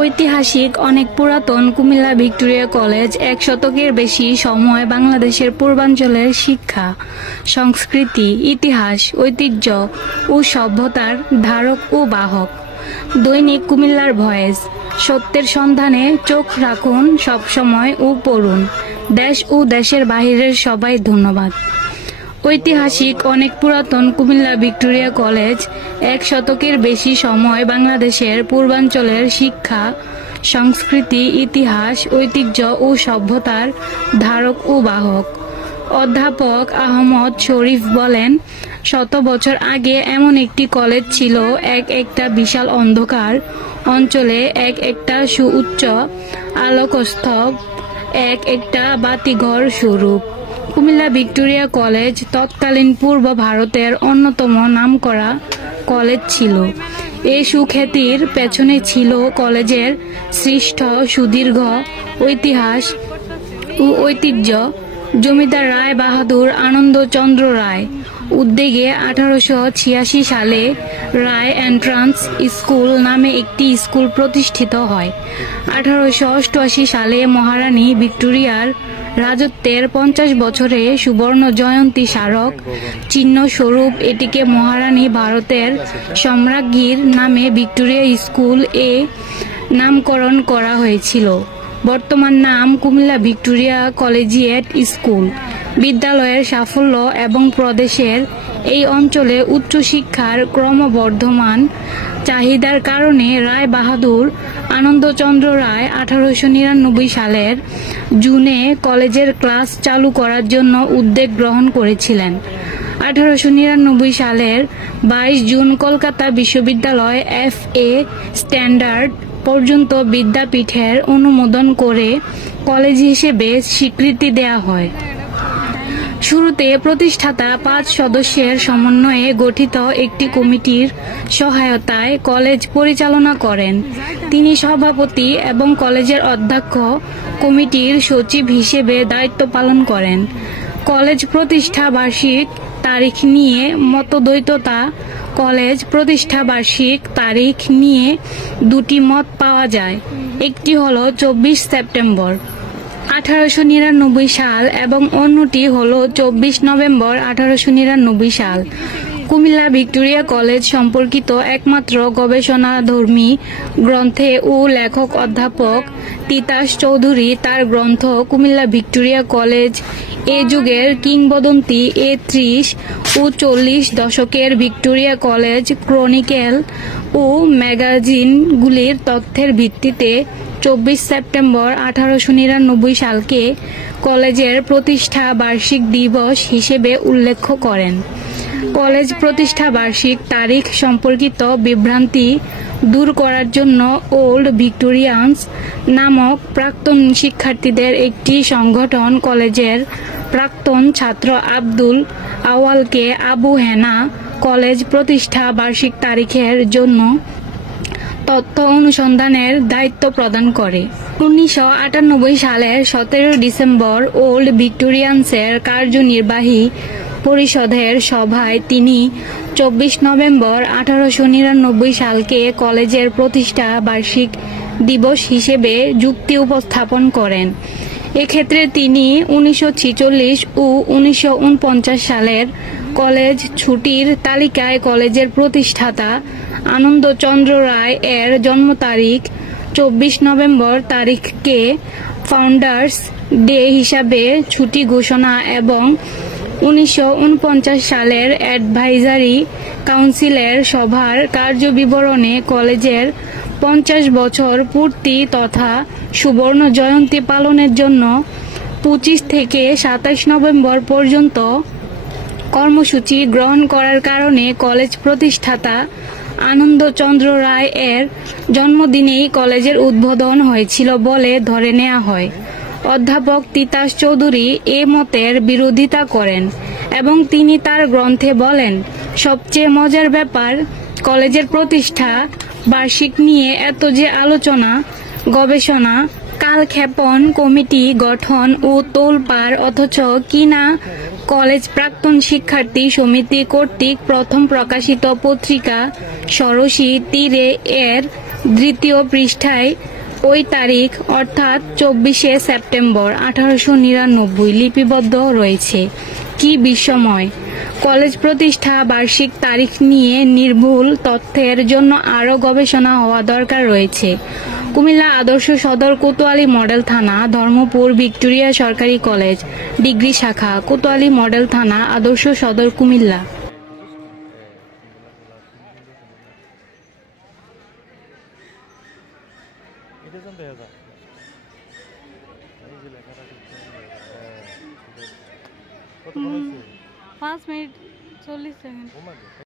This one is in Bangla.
ঐতিহাসিক অনেক পুরাতন কুমিল্লা ভিক্টোরিয়া কলেজ 1 শতকের বেশি সময় বাংলাদেশের পূর্বাঞ্চলের শিক্ষা, সংস্কৃতি, ইতিহাস, ঐতিহ্য ও সভ্যতার ধারক ও বাহক। দৈনিক কুমিল্লার ভয়েস, সত্যের সন্ধানে চোখ রাখুন সবসময় ও পড়ুন। দেশ ও দেশের বাহিরের সবাই ধন্যবাদ। ঐতিহাসিক অনেক পুরাতন কুমিল্লা ভিক্টোরিয়া কলেজ 1 শতকের বেশি সময় বাংলাদেশের পূর্বাঞ্চলের শিক্ষা, সংস্কৃতি, ইতিহাস, ঐতিহ্য ও সভ্যতার ধারক ও বাহক। অধ্যাপক আহমদ শরীফ বলেন, 100 বছর আগে এমন একটি কলেজ ছিল, একটা বিশাল অন্ধকার অঞ্চলে একটা সুউচ্চ আলোকস্তব, একটা বাতিঘর স্বরূপ। কুমিল্লা ভিক্টোরিয়া কলেজ তৎকালীন পূর্ব ভারতের অন্যতম নামকরা কলেজ ছিল। এই সুখ্যাতির পেছনে ছিল কলেজের সৃষ্ট সুদীর্ঘ ইতিহাস ও ঐতিহ্য। জমিদার রায় বাহাদুর আনন্দচন্দ্র রায় উদ্যোগে 1886 সালে রায় এন্ট্রান্স স্কুল নামে একটি স্কুল প্রতিষ্ঠিত হয়। 1888 সালে মহারানী ভিক্টোরিয়ার রাজত্বের 50 বছরে সুবর্ণ জয়ন্তী স্মারক চিহ্ন স্বরূপ এটিকে মহারানী ভারতের সম্রাজ্ঞীর নামে ভিক্টোরিয়া স্কুল এ নামকরণ করা হয়েছিল। বর্তমান নাম কুমিল্লা ভিক্টোরিয়া কলেজিয়েট স্কুল। বিদ্যালয়ের সাফল্য এবং প্রদেশের এই অঞ্চলে উচ্চশিক্ষার ক্রমবর্ধমান চাহিদার কারণে রায় বাহাদুর আনন্দচন্দ্র রায় 1899 সালের জুনে কলেজের ক্লাস চালু করার জন্য উদ্যোগ গ্রহণ করেছিলেন। 1899 সালের 22 জুন কলকাতা বিশ্ববিদ্যালয় FA স্ট্যান্ডার্ড পর্যন্ত বিদ্যাপীঠের অনুমোদন করে কলেজ হিসেবে স্বীকৃতি দেয়া হয়। শুরুতে প্রতিষ্ঠাতা 5 সদস্যের সমন্বয়ে গঠিত একটি কমিটির সহায়তায় কলেজ পরিচালনা করেন। তিনি সভাপতি এবং কলেজের অধ্যক্ষ কমিটির সচিব হিসেবে দায়িত্ব পালন করেন। কলেজ প্রতিষ্ঠা বার্ষিক তারিখ নিয়ে মতদ্বৈততা। কলেজ প্রতিষ্ঠা বার্ষিক তারিখ নিয়ে দুটি মত পাওয়া যায়। একটি হলো 24 সেপ্টেম্বর 1899 সাল এবং অন্যটি হলো 24 নভেম্বর 1899 সাল। কুমিল্লা ভিক্টোরিয়া কলেজ সম্পর্কিত একমাত্র গবেষণাধর্মী গ্রন্থে ও লেখক অধ্যাপক তিতাস চৌধুরী তার গ্রন্থ কুমিল্লা ভিক্টোরিয়া কলেজ এ যুগের কিংবদন্তি 30 ও 40 দশকের ভিক্টোরিয়া কলেজ ক্রনিকেল ও ম্যাগাজিনগুলির তথ্যের ভিত্তিতে 24 সেপ্টেম্বর 1899 সালকে কলেজের প্রতিষ্ঠা বার্ষিক দিবস হিসেবে উল্লেখ করেন। কলেজ প্রতিষ্ঠা বার্ষিক তারিখ সম্পর্কিত বিভ্রান্তি দূর করার জন্য ওল্ড ভিক্টোরিয়ানস নামক প্রাক্তন শিক্ষার্থীদের একটি সংগঠন কলেজের প্রাক্তন ছাত্র আব্দুল আওয়ালকে আবু হেনা কলেজ প্রতিষ্ঠা বার্ষিক তারিখের জন্য তথ্য অনুসন্ধানের দায়িত্ব প্রদান করে। 1998 সালের 17 ডিসেম্বর ওল্ড ভিক্টোরিয়ানসের কার্যনির্বাহী পরিষদের সভায় তিনি 24 নভেম্বর 1899 সালকে কলেজের প্রতিষ্ঠা বার্ষিক দিবস হিসেবে যুক্তি উপস্থাপন করেন। এক্ষেত্রে তিনি 1946 ও 1949 সালের কলেজ ছুটির তালিকায় কলেজের প্রতিষ্ঠাতা আনন্দচন্দ্র রায় এর জন্ম তারিখ 24 নভেম্বর তারিখকে ফাউন্ডার্স ডে হিসাবে ছুটি ঘোষণা এবং 1949 সালের অ্যাডভাইজারি কাউন্সিলের সভার কার্যবিবরণে কলেজের 50 বছর পূর্তি তথা সুবর্ণ জয়ন্তী পালনের জন্য 25 থেকে 27 নভেম্বর পর্যন্ত কর্মসূচি গ্রহণ করার কারণে কলেজ প্রতিষ্ঠাতা আনন্দচন্দ্র রায় এর জন্মদিনেই কলেজের উদ্বোধন হয়েছিল বলে ধরে নেওয়া হয়। অধ্যাপক তিতাস চৌধুরী এ মতের বিরোধিতা করেন এবং তিনি তার গ্রন্থে বলেন, সবচেয়ে মজার ব্যাপার, কলেজের প্রতিষ্ঠা বার্ষিক নিয়ে এত যে আলোচনা, গবেষণা, কালক্ষেপণ, কমিটি গঠন ও তোলপাড়, অথচ কিনা কলেজ প্রাক্তন শিক্ষার্থী সমিতি কর্তৃক প্রথম প্রকাশিত পত্রিকা সরসী তীরে এর দ্বিতীয় পৃষ্ঠায় ওই তারিখ অর্থাৎ 24শে সেপ্টেম্বর 1899 লিপিবদ্ধ রয়েছে। কি বিস্ময়! কলেজ প্রতিষ্ঠা বার্ষিক তারিখ নিয়ে নির্ভুল তথ্যের জন্য আরও গবেষণা হওয়া দরকার রয়েছে। কুমিল্লা আদর্শ সদর কোতোয়ালী মডেল থানা, ধর্মপুর ভিক্টোরিয়া সরকারি কলেজ, ডিগ্রি শাখা, কোতোয়ালী মডেল থানা, আদর্শ সদর, কুমিল্লা। কত 5 মিনিট 40 সেকেন্ড।